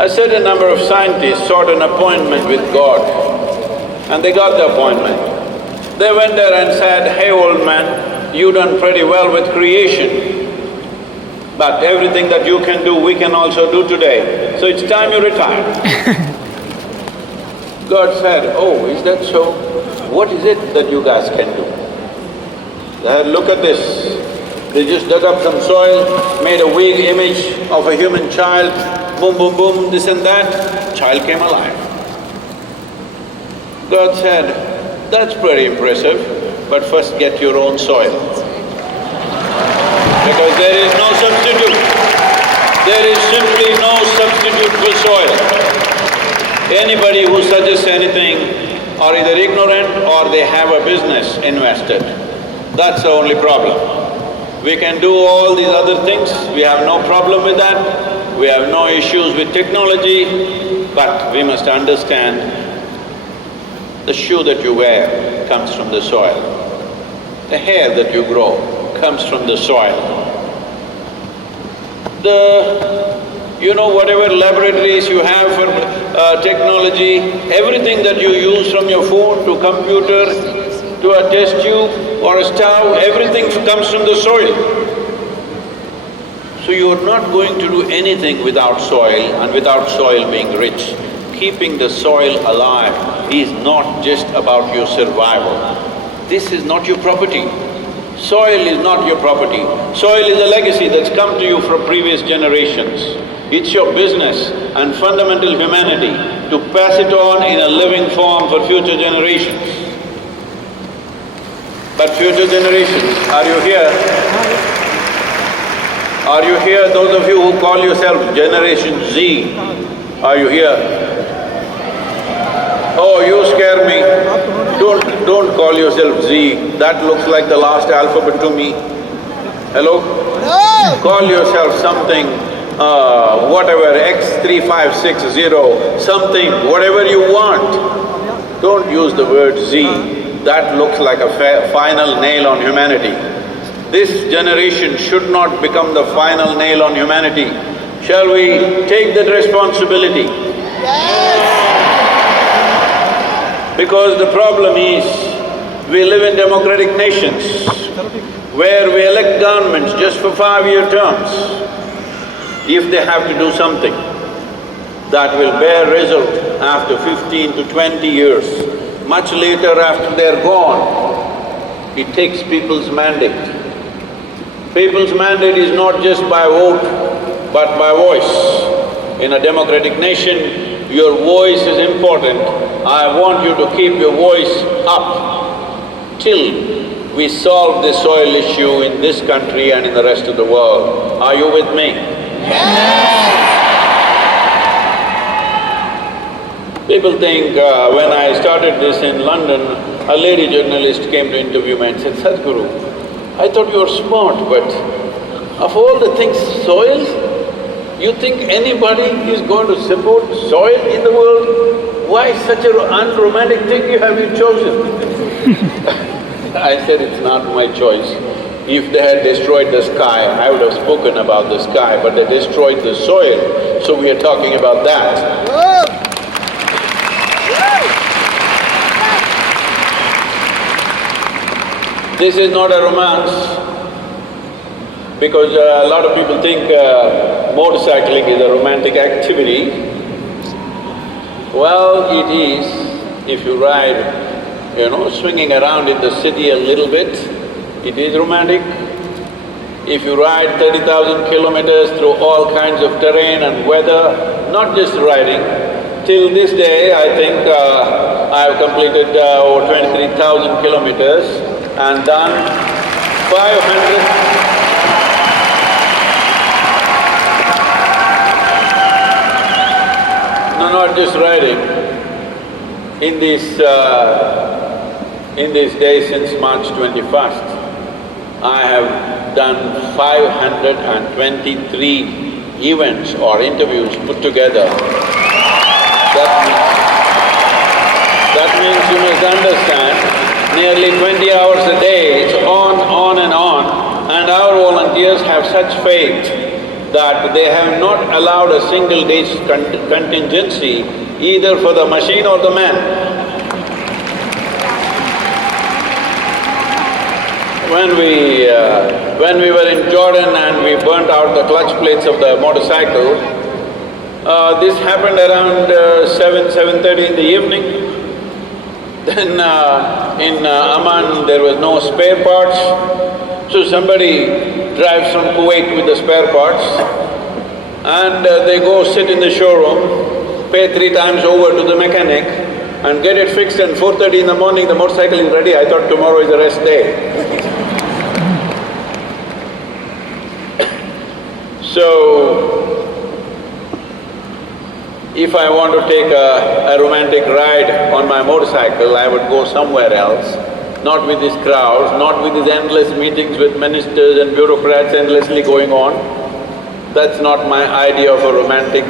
A certain number of scientists sought an appointment with God and they got the appointment. They went there and said, "Hey old man, you done pretty well with creation, but everything that you can do, we can also do today, so it's time you retire." God said, "Oh, is that so? What is it that you guys can do?" They said, "Look at this." They just dug up some soil, made a weak image of a human child, boom, boom, boom, this and that, child came alive. God said, "That's pretty impressive, but first get your own soil." Because there is no substitute. There is simply no substitute for soil. Anybody who suggests anything are either ignorant or they have a business invested. That's the only problem. We can do all these other things, we have no problem with that, we have no issues with technology, but we must understand the shoe that you wear comes from the soil. The hair that you grow comes from the soil. Whatever laboratories you have for technology, everything that you use from your phone to computer to a test tube or a stove, everything comes from the soil. So you are not going to do anything without soil and without soil being rich. Keeping the soil alive is not just about your survival. This is not your property. Soil is not your property. Soil is a legacy that's come to you from previous generations. It's your business and fundamental humanity to pass it on in a living form for future generations. But future generations, are you here? Are you here, those of you who call yourself Generation Z, are you here? Oh, you scare me. Don't call yourself Z, that looks like the last alphabet to me. Hello? No! Call yourself something, whatever, X3560, something, whatever you want. Don't use the word Z, that looks like a final nail on humanity. This generation should not become the final nail on humanity. Shall we take that responsibility? Yes! Because the problem is, we live in democratic nations where we elect governments just for 5-year terms. If they have to do something that will bear result after 15 to 20 years, much later after they're gone, it takes people's mandate. People's mandate is not just by vote, but by voice. In a democratic nation, your voice is important. I want you to keep your voice up till we solve the soil issue in this country and in the rest of the world. Are you with me? Yes! People think, when I started this in London, a lady journalist came to interview me and said, "Sadhguru, I thought you were smart, but of all the things, soil? You think anybody is going to support soil in the world? Why such an unromantic thing have you chosen?" I said, "It's not my choice. If they had destroyed the sky, I would have spoken about the sky, but they destroyed the soil, so we are talking about that." This is not a romance, because a lot of people think motorcycling is a romantic activity. Well, it is if you ride, swinging around in the city a little bit, it is romantic. If you ride 30,000 kilometers through all kinds of terrain and weather, not just riding, till this day I think I have completed over 23,000 kilometers and done 500… No, not just riding. In these days since March 21st, I have done 523 events or interviews put together. That means you must understand, nearly 20 hours a day, it's on and on, and our volunteers have such faith that they have not allowed a single day's contingency either for the machine or the man. When we were in Jordan and we burnt out the clutch plates of the motorcycle, this happened around 7:30 in the evening. Then in Amman there was no spare parts, so somebody drives from Kuwait with the spare parts and they go sit in the showroom, pay 3 times over to the mechanic and get it fixed, and 4:30 in the morning the motorcycle is ready. I thought tomorrow is a rest day. So, if I want to take a romantic ride on my motorcycle, I would go somewhere else, not with these crowds, not with these endless meetings with ministers and bureaucrats endlessly going on. That's not my idea of a romantic